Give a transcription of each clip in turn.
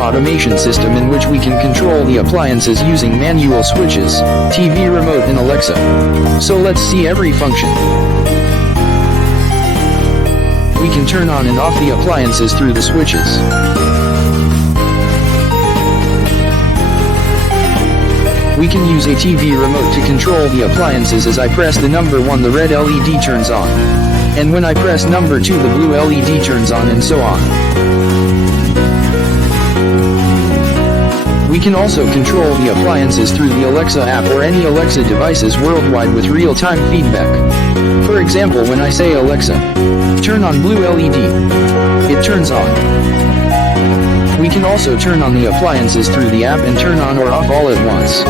home automation system in which we can control the appliances using manual switches, TV remote and Alexa. So let's see every function. We can turn on and off the appliances through the switches. We can use a TV remote to control the appliances. As I press the number 1, the red LED turns on. And when I press number 2, the blue LED turns on, and so on. We can also control the appliances through the Alexa app or any Alexa devices worldwide with real-time feedback. For example, when I say Alexa, turn on blue LED, it turns on. We can also turn on the appliances through the app and turn on or off all at once.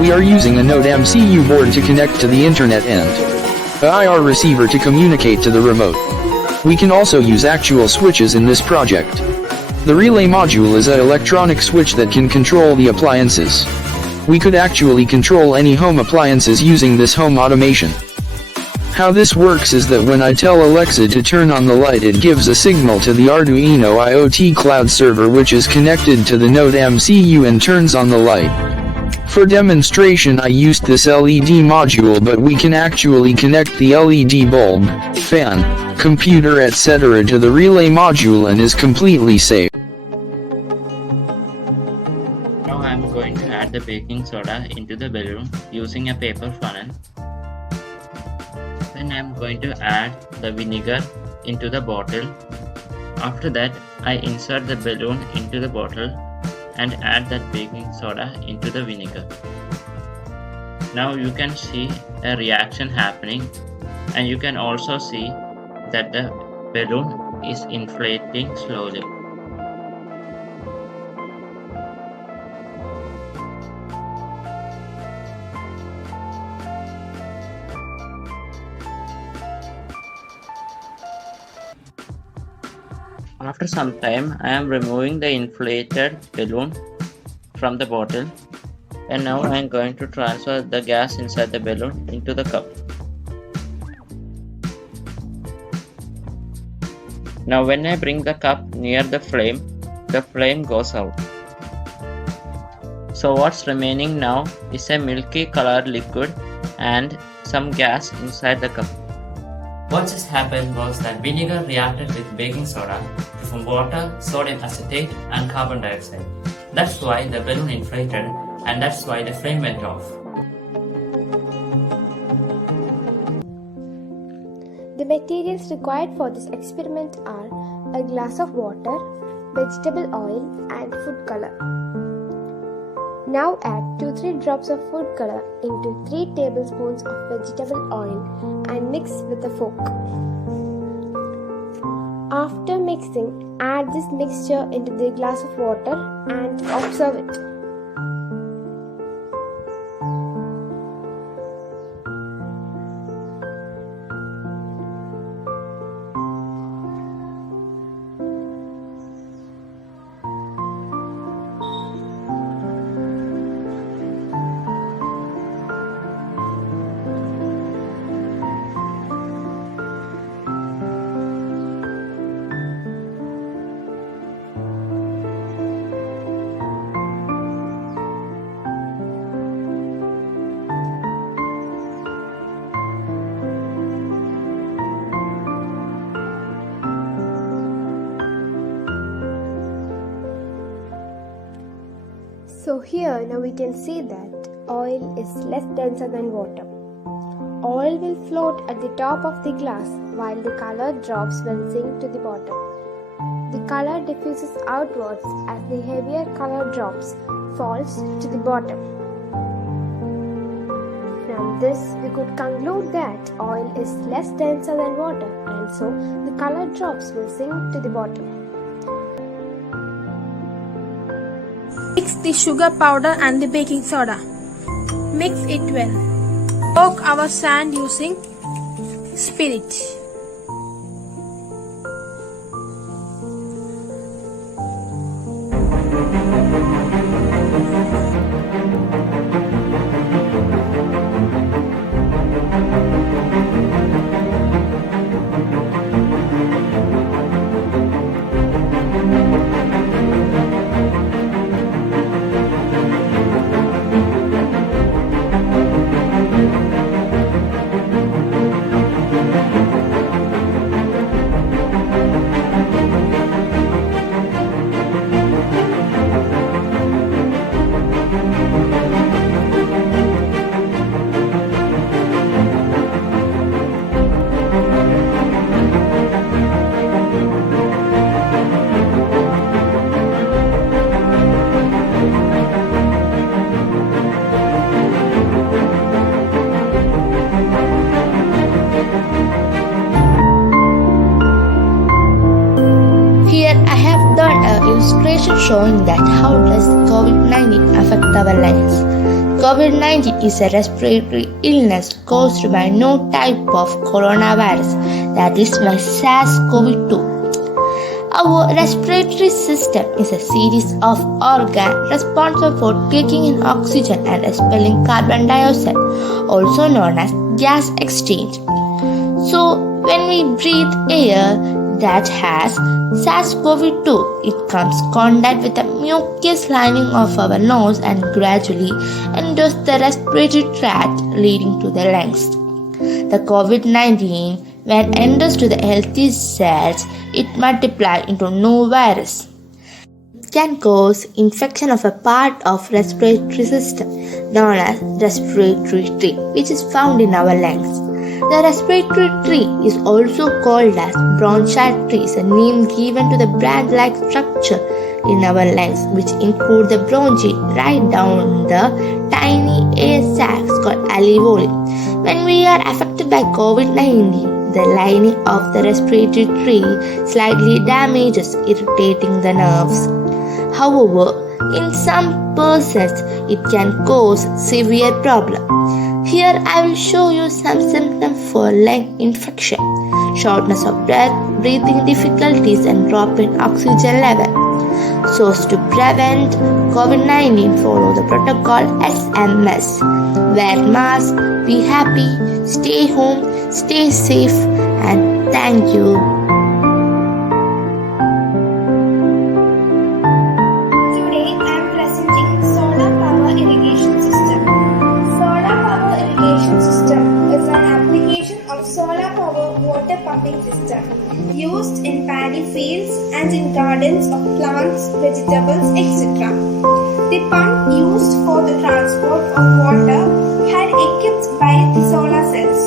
We are using a Node MCU board to connect to the internet and a IR receiver to communicate to the remote. We can also use actual switches in this project. The relay module is an electronic switch that can control the appliances. We could actually control any home appliances using this home automation. How this works is that when I tell Alexa to turn on the light, it gives a signal to the Arduino IoT cloud server, which is connected to the Node MCU, and turns on the light. For demonstration I used this LED module, but we can actually connect the LED bulb, fan, computer etc. to the relay module and is completely safe. Now I am going to add the baking soda into the balloon using a paper funnel. Then I am going to add the vinegar into the bottle. After that, I insert the balloon into the bottle and add that baking soda into the vinegar. Now you can see a reaction happening, and you can also see that the balloon is inflating slowly. After some time, I am removing the inflated balloon from the bottle, and now I am going to transfer the gas inside the balloon into the cup. Now when I bring the cup near the flame goes out. So what's remaining now is a milky colored liquid and some gas inside the cup. What just happened was that vinegar reacted with baking soda to form water, sodium acetate and carbon dioxide. That's why the balloon inflated, and that's why the flame went off. The materials required for this experiment are a glass of water, vegetable oil and food color. Now add 2-3 drops of food color into 3 tablespoons of vegetable oil and mix with a fork. After mixing, add this mixture into the glass of water and observe it. So here now we can see that oil is less denser than water. Oil will float at the top of the glass while the colored drops will sink to the bottom. The color diffuses outwards as the heavier colored drops falls to the bottom. From this we could conclude that oil is less denser than water, and so the colored drops will sink to the bottom. Mix the sugar powder and the baking soda. Mix it well. Soak our sand using spirit. affect our lungs. COVID-19 is a respiratory illness caused by no type of coronavirus, that is by SARS-CoV-2. Our respiratory system is a series of organs responsible for taking in oxygen and expelling carbon dioxide, also known as gas exchange. So, when we breathe air that has SARS-CoV-2, it comes contact with the mucous lining of our nose and gradually enters the respiratory tract, leading to the lungs. The COVID-19, when enters to the healthy cells, it multiplies into new virus. It can cause infection of a part of respiratory system known as respiratory tree, which is found in our lungs. The respiratory tree is also called as bronchial tree, a name given to the branch-like structure in our lungs, which include the bronchi right down the tiny air sacs called alveoli. When we are affected by COVID-19, the lining of the respiratory tree slightly damages, irritating the nerves. However, in some persons, it can cause severe problem. Here I will show you some symptoms for lung infection: shortness of breath, breathing difficulties, and drop in oxygen level. So to prevent COVID-19, follow the protocol SMS. Wear mask, be happy, stay home, stay safe, and thank you. Today I am presenting solar power irrigation system. Solar power irrigation system is an application of solar power water pumping system used in paddy fields and in gardens of plants, vegetables, etc. The pump used for the transport of water had equipped by the solar cells.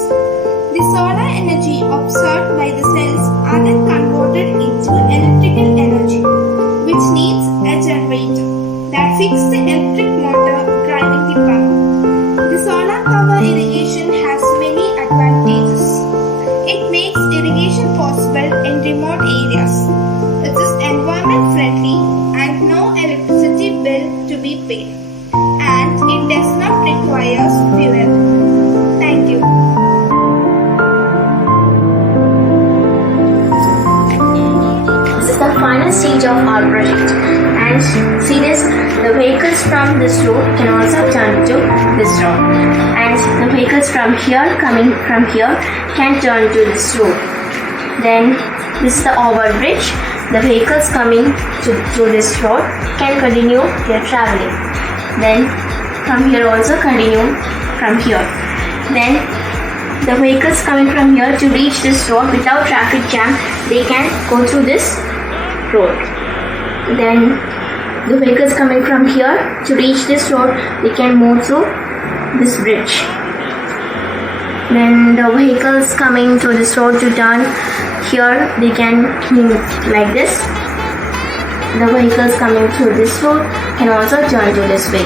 The solar energy absorbed by the cells are then converted into electrical energy, which needs a generator that fixes the electric motor driving the pump. The solar power irrigation has many advantages. It makes irrigation possible in remote areas. It is environment friendly and no electricity bill to be paid. And it does not require fuel. Thank you. This is the final stage of our project, and see this, the vehicles from this road can also turn to this road, and the vehicles from here coming from here can turn to this road. Then this is the overbridge. The vehicles coming through this road can continue their traveling. Then from here also continue from here. Then the vehicles coming from here to reach this road without traffic jam, they can go through this road. Then the vehicles coming from here to reach this road, they can move through this bridge. Then the vehicles coming through this road to turn here, they can move like this. The vehicles coming through this road can also turn to this way.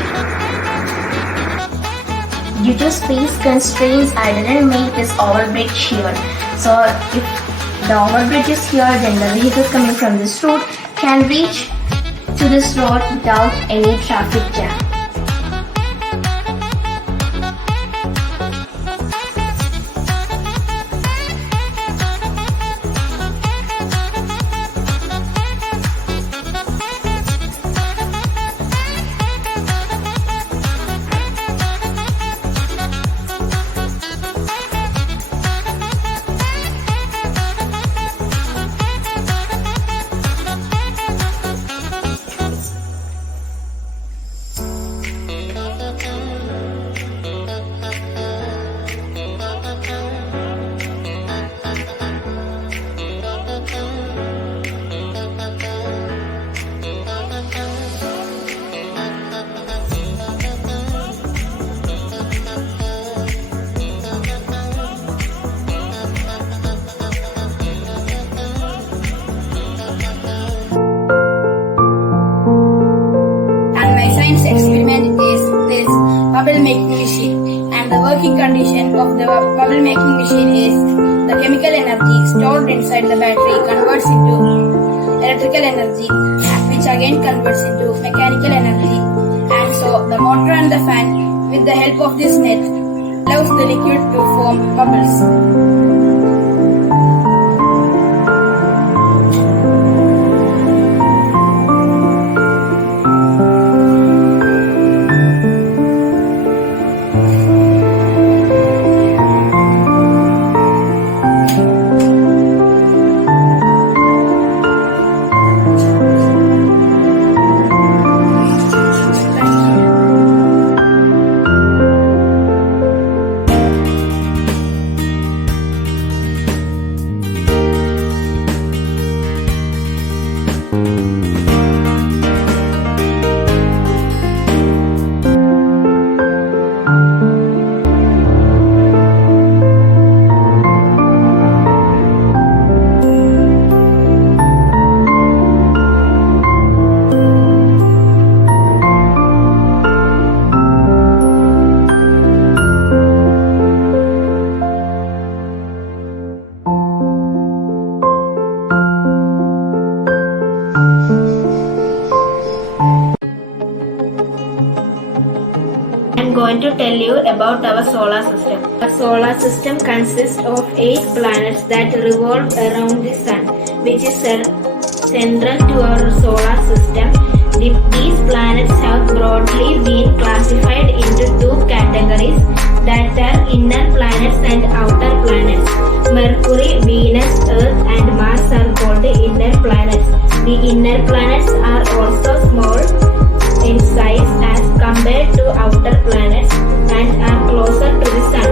Due to space constraints, I didn't make this overbridge here. So if the overbridge is here, then the vehicles coming from this road can reach to this road without any traffic jam. Experiment is this bubble making machine, and the working condition of the bubble making machine is the chemical energy stored inside the battery converts into electrical energy, which again converts into mechanical energy, and so the motor and the fan, with the help of this net, allows the liquid to form bubbles. I'm going to tell you about our solar system. Our solar system consists of 8 planets that revolve around the sun, which is central to our solar system. These planets have broadly been classified into 2 categories, that are inner planets and outer planets. Mercury, Venus, Earth and Mars are called the inner planets. The inner planets are also small in size as compared to outer planets and are closer to the sun.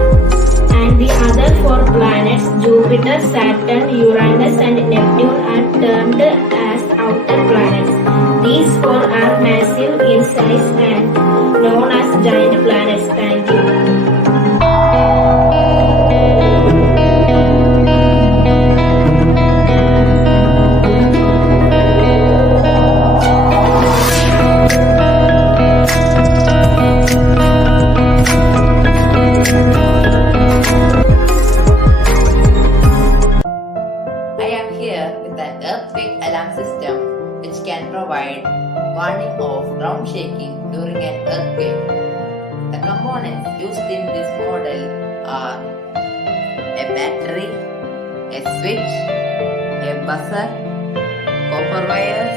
And the other 4 planets, Jupiter, Saturn, Uranus and Neptune, are termed as outer planets. These 4 are massive in size and known as giant planets. Thank you. Provide warning of ground shaking during an earthquake. The components used in this model are a battery, a switch, a buzzer, copper wire,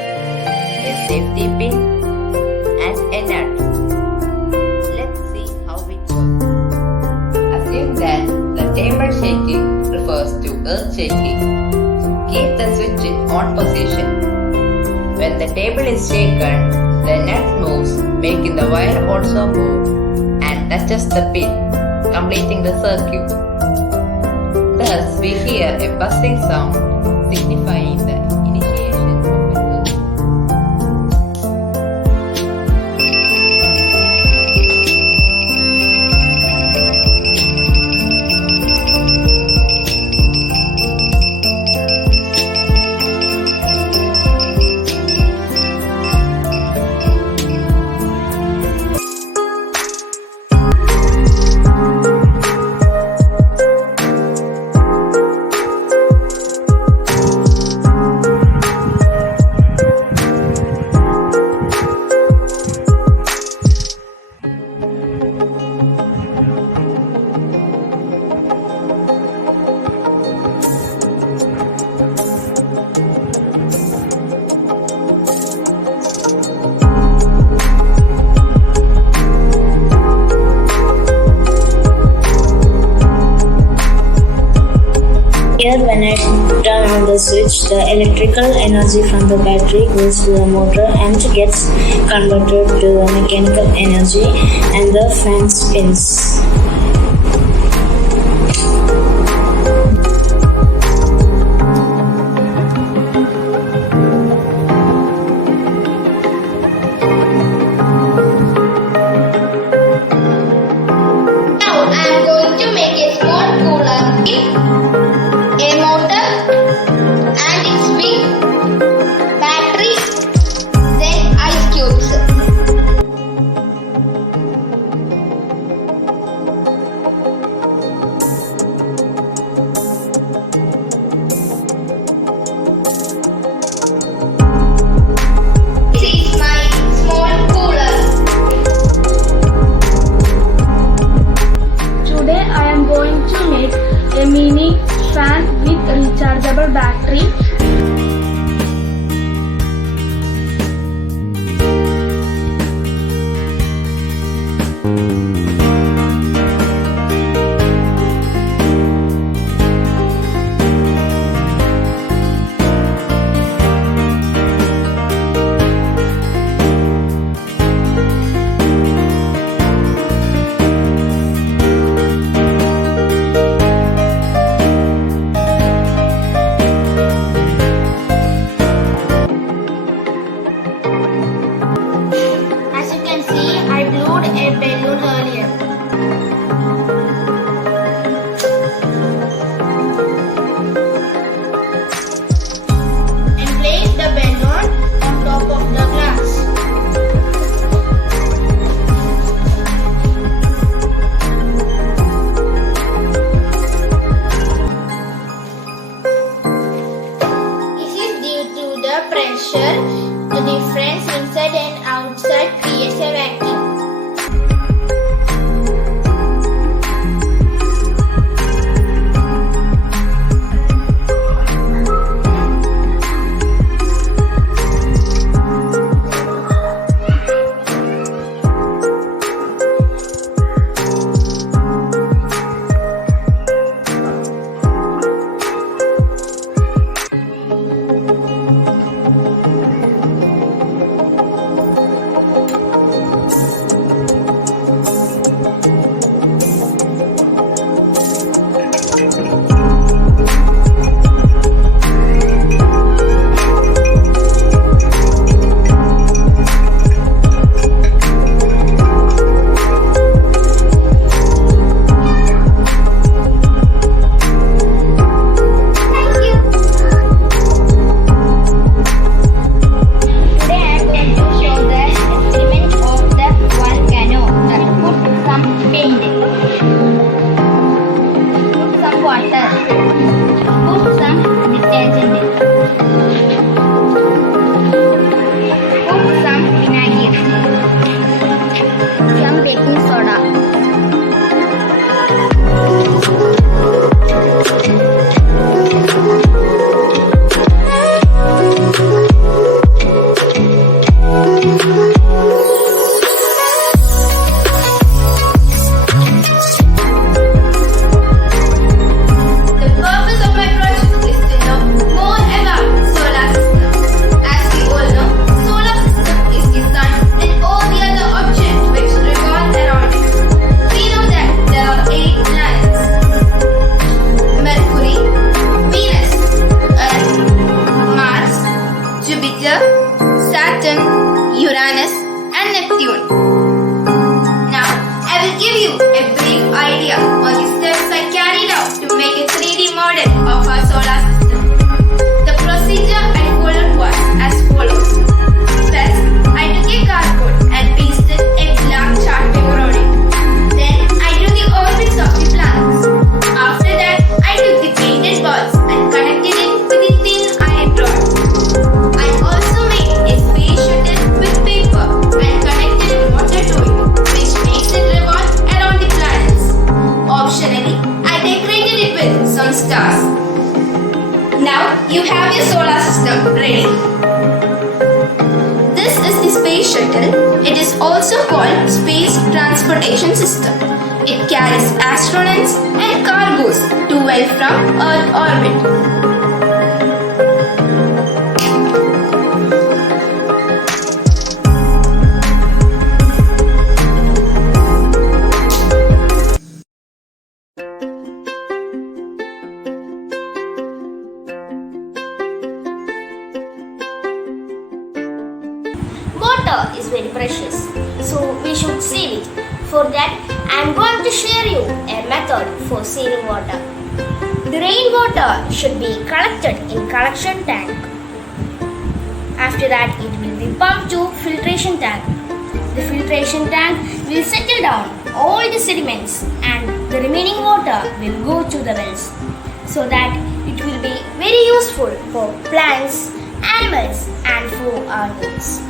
a safety pin, and a nut. Let's see how it works. Assume that the table shaking refers to earth shaking. Keep the switch on position. When the table is shaken, the nut moves, making the wire also move and touches the pin, completing the circuit. Thus, we hear a buzzing sound signifying the initiation of an earthquake. Here, when I turn on the switch, the electrical energy from the battery goes to the motor and gets converted to the mechanical energy, and the fan spins. Now I am going to make a small cooler with a motor and its wing, batteries, then ice cubes. baking soda. The purpose of my project is to know more about solar system. As we all know, solar system is the sun and all the other objects which revolve around it. We know that there are 8 planets: Mercury, Venus, Earth, Mars, Jupiter, Saturn, Uranus, and Neptune. Now, I will give you a brief idea on the steps I carried out to make a 3D model of our solar system. The procedure I followed was as follows. First, I took a cardboard and pasted a black chart paper on it. Then, I drew the orbits of the planets. After that, I took the painted balls and connected it with a thin iron rod. I also made a space shuttle with paper and connected a motor to it, which makes it revolve around the planets. Optionally, I decorated it with some stars. Now you have your solar system ready. This is the space shuttle. It is also called space transportation system. It carries astronauts and cargoes to and from Earth orbit. Water is very precious, so we should save it. For that, I am going to share you a method for saving water. The rainwater should be collected in collection tank. After that, it will be pumped to filtration tank. The filtration tank will settle down all the sediments and the remaining water will go to the wells, so that it will be very useful for plants, animals and for our needs.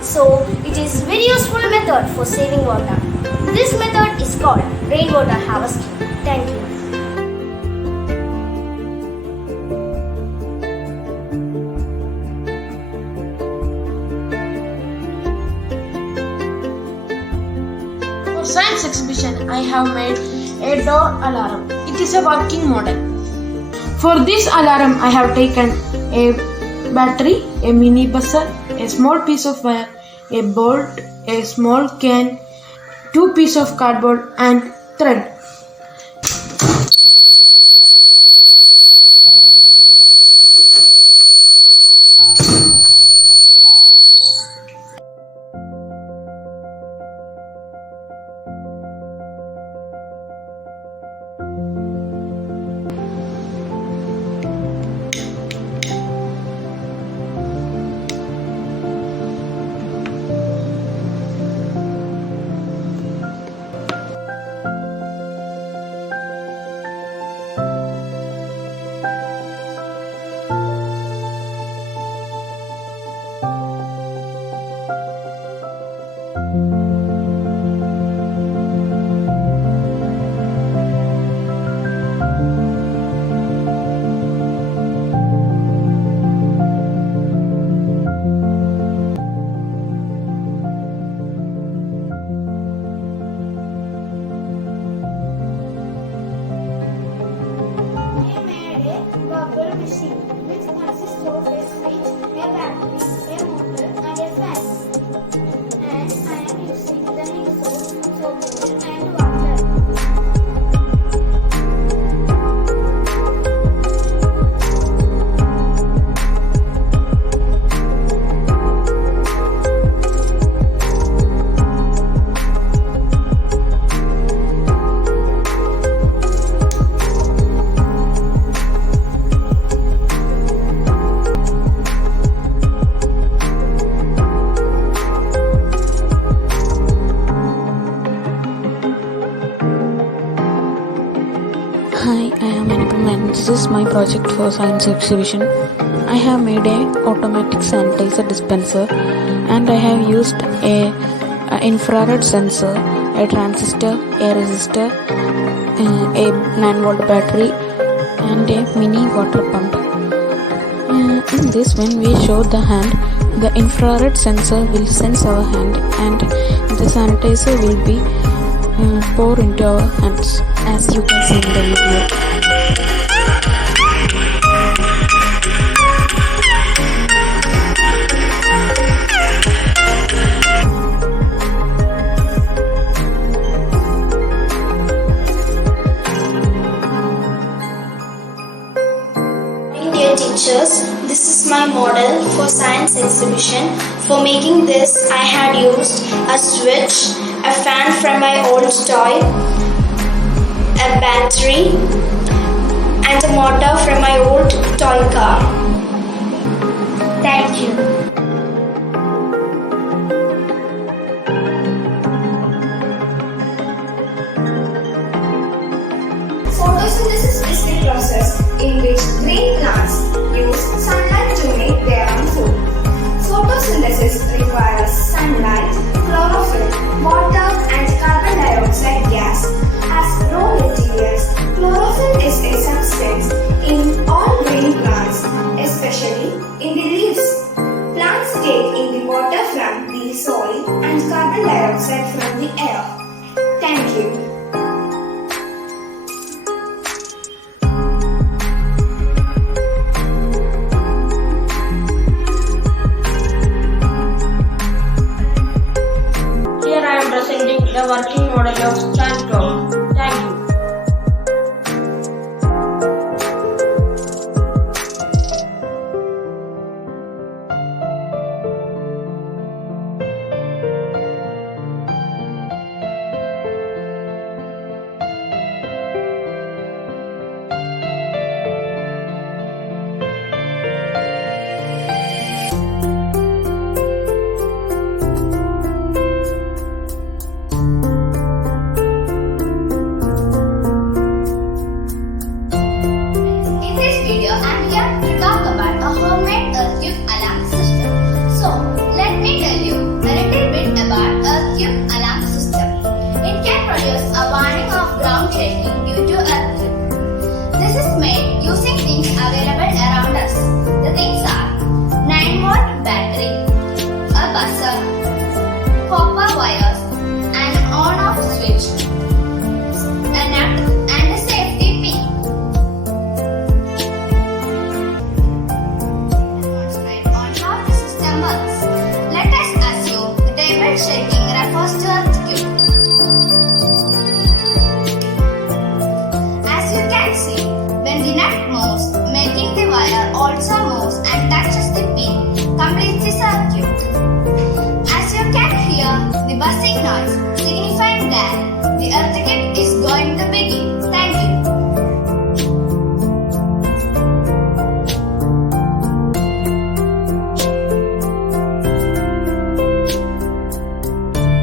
So it is very useful method for saving water. This method is called rainwater harvesting. Thank you. For science exhibition, I have made a door alarm. It is a working model. For this alarm, I have taken a battery, a mini buzzer, a small piece of wire, a bolt, a small can, 2 pieces of cardboard and thread. bubble machine, which consists of a switch, a battery, a motor, and a fan. And I am using the mixer, soap and water. Hi, I am Anupam and this is my project for science exhibition. I have made a automatic sanitizer dispenser and I have used a an infrared sensor, a transistor, a resistor, a 9-volt battery, and a mini water pump. In this, when we show the hand, the infrared sensor will sense our hand and the sanitizer will be poured into our hands, as you can see in the video. Dear teachers, this is my model for science exhibition. For making this, I had used a switch, a fan from my old toy, a battery, and a motor from my old toy car. Thank you. Photosynthesis is the process in which green plants use sunlight to make their own food. Photosynthesis requires sunlight, chlorophyll, water and carbon dioxide gas as raw materials. Chlorophyll is a substance in all green plants, especially in the leaves. Plants take in the water from the soil and carbon dioxide from the air. Thank you. Presenting the working model of sandstone. Thank you.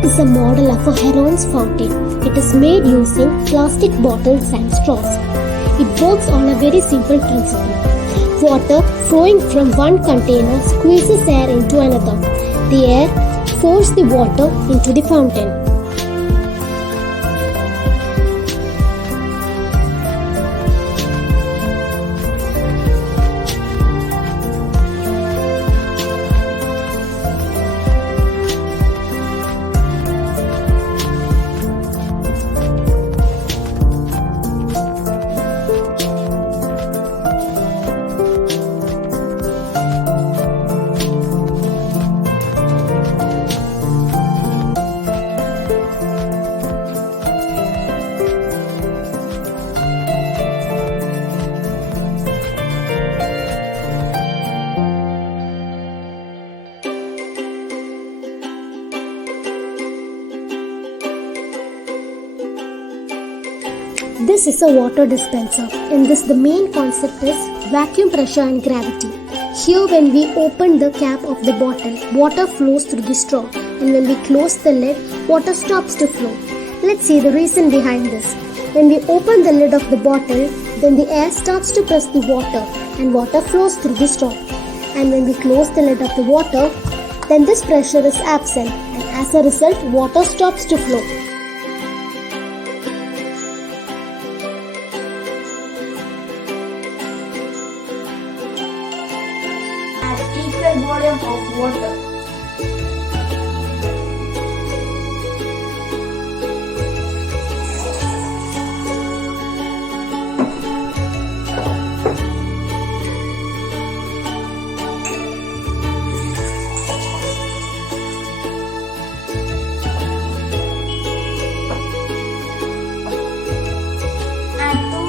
Is a model of a heron's fountain. It is made using plastic bottles and straws. It works on a very simple principle. Water flowing from one container squeezes air into another. The air forces the water into the fountain. This is a water dispenser. In this, the main concept is vacuum pressure and gravity. Here, when we open the cap of the bottle, water flows through the straw, and when we close the lid, water stops to flow. Let's see the reason behind this. When we open the lid of the bottle, then the air starts to press the water, and water flows through the straw. And when we close the lid of the water, then this pressure is absent, and As a result, water stops to flow. At equal volume of water.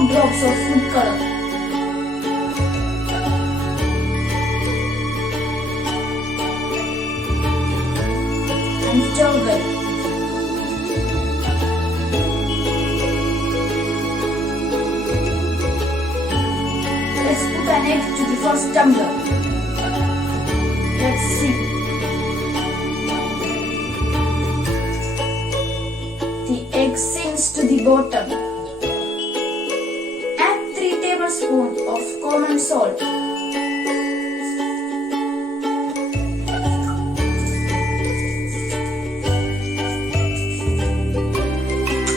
Drops of food color. And stir well. Let's put an egg to the first tumbler. Let's see. The egg sinks to the bottom. Spoon of common salt.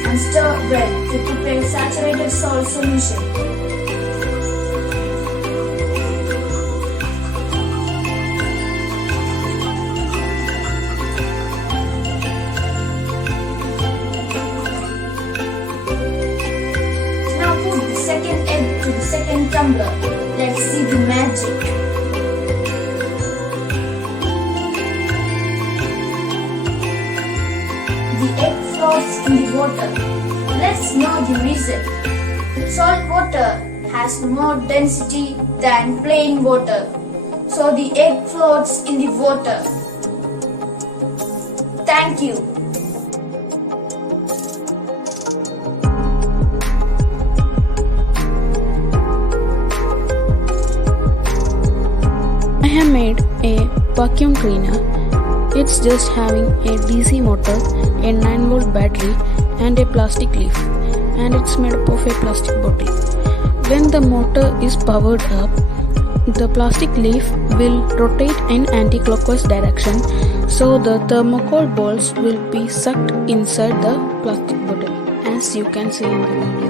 And stir well to prepare saturated salt solution. Second egg to the second tumbler. Let's see the magic. The egg floats in the water. Let's know the reason. Salt water has more density than plain water, so the egg floats in the water. Thank you. I have made a vacuum cleaner. It's just having a DC motor, a 9-volt battery and a plastic leaf, and it's made up of a plastic bottle. When the motor is powered up, the plastic leaf will rotate in anti-clockwise direction, so the thermocol balls will be sucked inside the plastic bottle, as you can see in the video.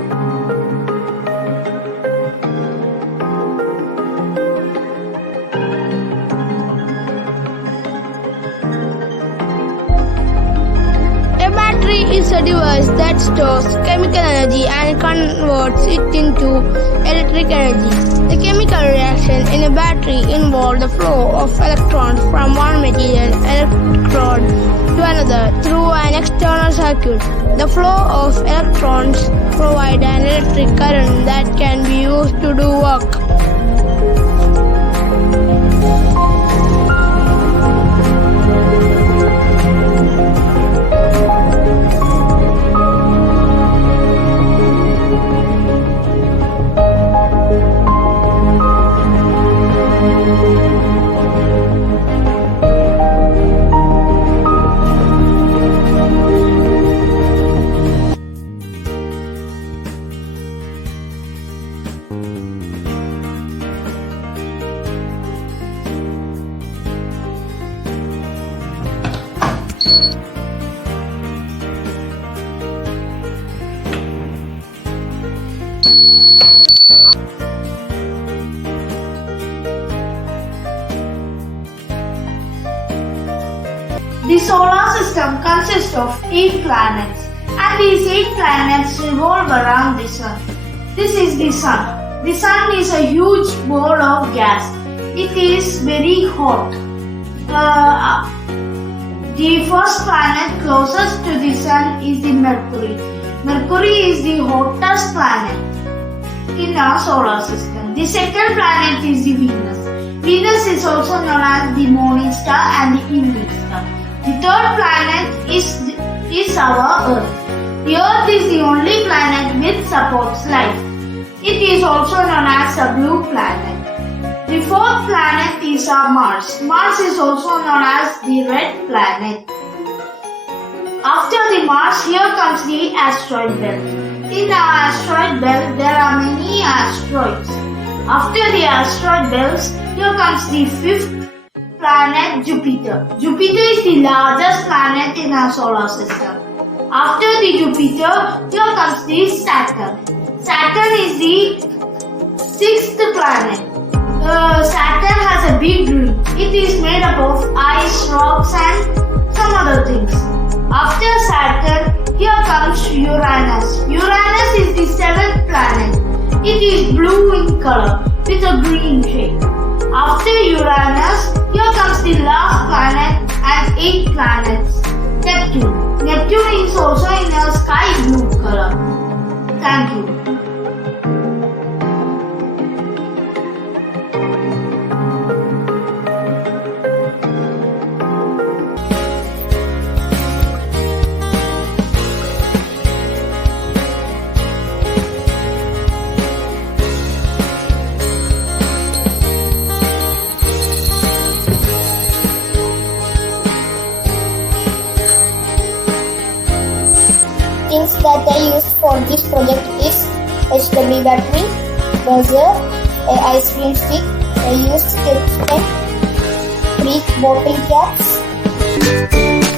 Is a device that stores chemical energy and converts it into electric energy. The chemical reaction in a battery involves the flow of electrons from one material electrode to another through an external circuit. The flow of electrons provide an electric current that can be used to do work. The solar system consists of 8 planets, and these 8 planets revolve around the sun. This is the sun. The sun is a huge ball of gas. It is very hot. The first planet closest to the sun is the Mercury. Mercury is the hottest planet in our solar system. The second planet is the Venus. Venus is also known as the morning star and the evening star. The third planet is our Earth. The Earth is the only planet which supports life. It is also known as a blue planet. The fourth planet is our Mars. Mars is also known as the red planet. After the Mars, here comes the asteroid belt. In our asteroid belt, there are many asteroids. After the asteroid belts, here comes the fifth planet Jupiter. Jupiter is the largest planet in our solar system. After the Jupiter, here comes the Saturn. Saturn is the sixth planet. Saturn has a big ring. It is made up of ice, rocks and some other things. After Saturn, here comes Uranus. Uranus is the seventh planet. It is blue in color with a green shade. After Uranus, here comes the last planet and 8 planets, Neptune. Neptune is also in a sky blue color. Thank you. Things that I used for this project is HW battery, buzzer, a ice cream stick, I used sketch pen, 3 bottle caps.